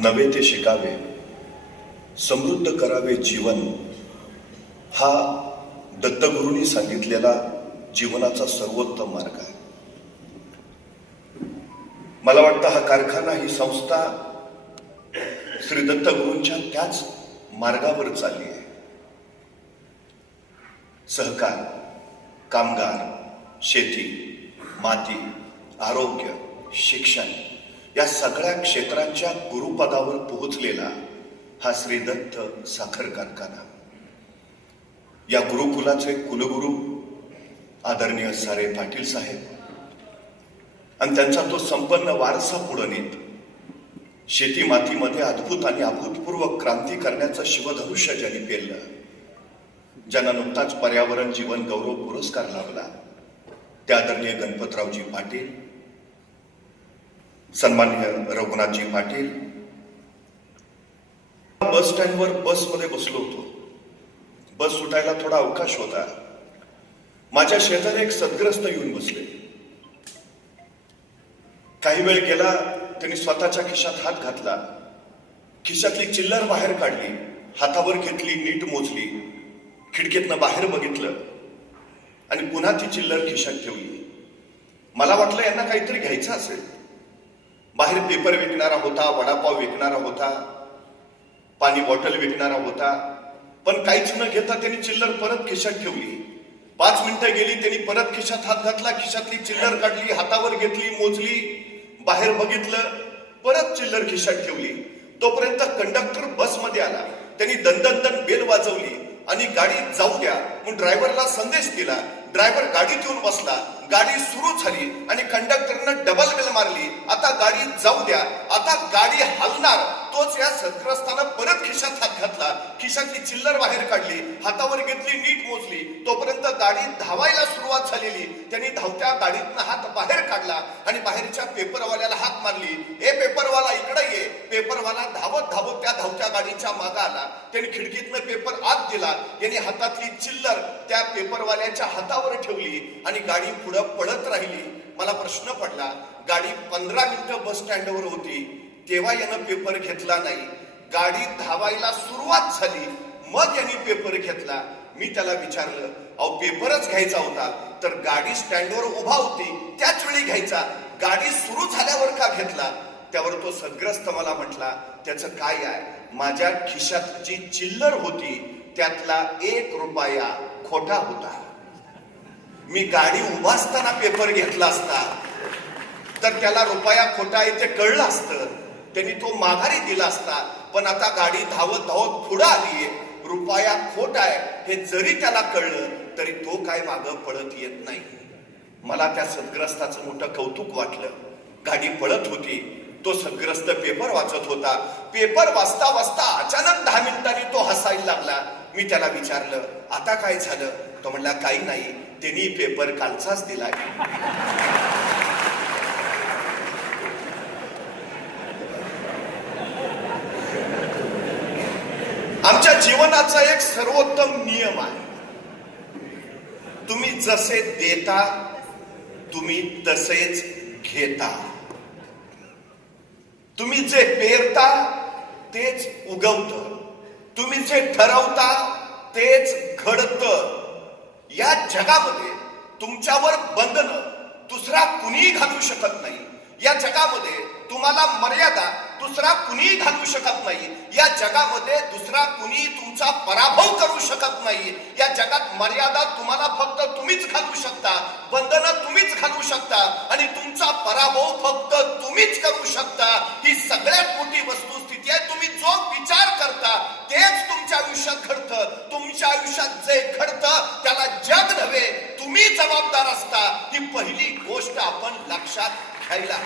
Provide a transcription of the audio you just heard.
नवे ते शिकावे. समृद्ध करावे जीवन हा दत्तगुरूंनी सांगितलेला जीवनाचा सर्वोत्तम मार्ग आहे. मला वाटतं हा कारखाना ही संस्था श्री दत्तगुरूंच्या त्याच मार्गावर चालली आहे. सहकार कामगार शेती माती आरोग्य शिक्षण या सगळ्या क्षेत्रांच्या गुरुपदावर पोहोचलेला हा श्री दत्त साखर कारखाना. या गुरुकुलाचे कुलगुरू आदरणीय सारे पाटील साहेब आणि त्यांचा तो संपन्न वारसा पुढे नेत शेती मातीमध्ये अद्भुत आणि अभूतपूर्व क्रांती करण्याचं शिवधनुष्य ज्यांनी पेललं ज्यांना नुकताच पर्यावरण जीवन गौरव पुरस्कार लाभला त्या आदरणीय गणपतरावजी पाटील सन्मान्य रघुनाथजी पाटील. बस स्टँडवर बसमध्ये बसलो होतो. बस सुटायला थोडा अवकाश होता. माझ्या शेजारी एक सद्ग्रस्त येऊन बसले. काही वेळ गेला त्यांनी स्वतःच्या खिशात हात घातला. खिशातली चिल्लर बाहेर काढली हातावर घेतली नीट मोजली. खिडकीतनं बाहेर बघितलं आणि पुन्हा ती चिल्लर खिशात ठेवली. मला वाटलं यांना काहीतरी घ्यायचं असेल. बाहेर पेपर विकणारा होता वडापाव विकणारा होता पाणी बॉटल विकणारा होता. पण काहीच न घेता त्यांनी चिल्लर परत खिशात ठेवली. पाच मिनिटं गेली त्यांनी परत खिशात हात घातला खिशातली चिल्लर काढली हातावर घेतली मोजली बाहेर बघितलं परत चिल्लर खिशात ठेवली. तोपर्यंत कंडक्टर बसमध्ये आला. त्यांनी दंदन बेल वाजवली आणि गाडी जाऊ द्या मग ड्रायव्हरला संदेश दिला ड्रायव्हर गाडीत येऊन बसला. गाडी सुरू झाली आणि कंडक्टरनं डबल बेल मारली. आता गाडी जाऊ द्या. आता गाडी हलणार. तोच या सत्रस्थानं परत खिशात हात घातला. खिशातली चिल्लर बाहेर काढली. हातावर घेतली नीट मोजली. तोपर्यंत गाडी धावायला सुरुवात त्यांनी धावत्या गाडीतनं हात बाहेर काढला आणि बाहेरच्या पेपरवाल्याला हात मारली. ए पेपरवाला इकडे ये. पेपरवाला धावत धावत त्या धावत्या गाडीच्या मागा आला. त्यांनी खिडकीतनं पेपर आत दिला. यांनी हातातली चिल्लर त्या पेपरवाल्याच्या हातावर ठेवली आणि गाडी पुढं पडत राहिली. मला प्रश्न पडला गाडी पंधरा मिनिटं बस स्टँडवर होती. तेव्हा यानं पेपर घेतला नाही. गाडी धावायला सुरुवात झाली. मग यांनी पेपर घेतला. मी त्याला विचारलं अहो पेपरच घ्यायचा होता तर गाडी स्टँडवर उभा होती त्याच वेळी घ्यायचा. गाडी सुरू झाल्यावर का घेतला? त्यावर तो सद्ग्रस्त मला म्हटला त्याचं काय आहे? माझ्या खिशात जी चिल्लर होती त्यातला एक रुपया खोटा होता. मी गाडी उभा असताना पेपर घेतला असता. तर त्याला रुपया खोटा आहे ते कळलं असतं. त्यांनी तो माघारी दिला असता. पण आता गाडी धावत धावत पुढं आलीये. रुपया खोट आहे हे जरी त्याला कळलं तरी तो काय मागं पळत येत नाही. मला त्या सद्ग्रस्ताचं मोठं कौतुक वाटलं. गाडी पळत होती. तो सद्ग्रस्त पेपर वाचत होता. पेपर वाचता वाचता अचानक दहा मिनिटांनी तो हसायला लागला. मी त्याला विचारलं आता काय झालं? तो म्हणला काही नाही. त्यांनी पेपर कालचाच दिला आमच्या जीवनाचा एक सर्वोत्तम नियम आहे. तुम्ही जसे देता तुम्ही तसेच घेता. तुम्ही जे पेरता तेच उगवत. तुम्ही जे ठरवता तेच घडत. या जगामध्ये तुमच्यावर बंधन दुसरा कुणीही घालू शकत नाही. या जगामध्ये तुम्हाला मर्यादा दुसरा कुणीही घालू शकत नाही. या जगामध्ये दुसरा कुणी तुमचा पराभव करू शकत नाही. या जगात मर्यादा तुम्हाला फक्त तुम्हीच घालू शकता. बंधनं तुम्हीच घालू शकता. आणि तुमचा पराभव फक्त तुम्हीच करू शकता. ही सगळ्यात मोठी वस्तुस्थिती आहे. तुम्ही जो विचार करता तेच तुमच्या आयुष्यात घडतं. तुमच्या आयुष्यात जे घडतं त्याला जग नव्हे तुम्ही जबाबदार असता. ही पहिली गोष्ट आपण लक्षात घ्यायला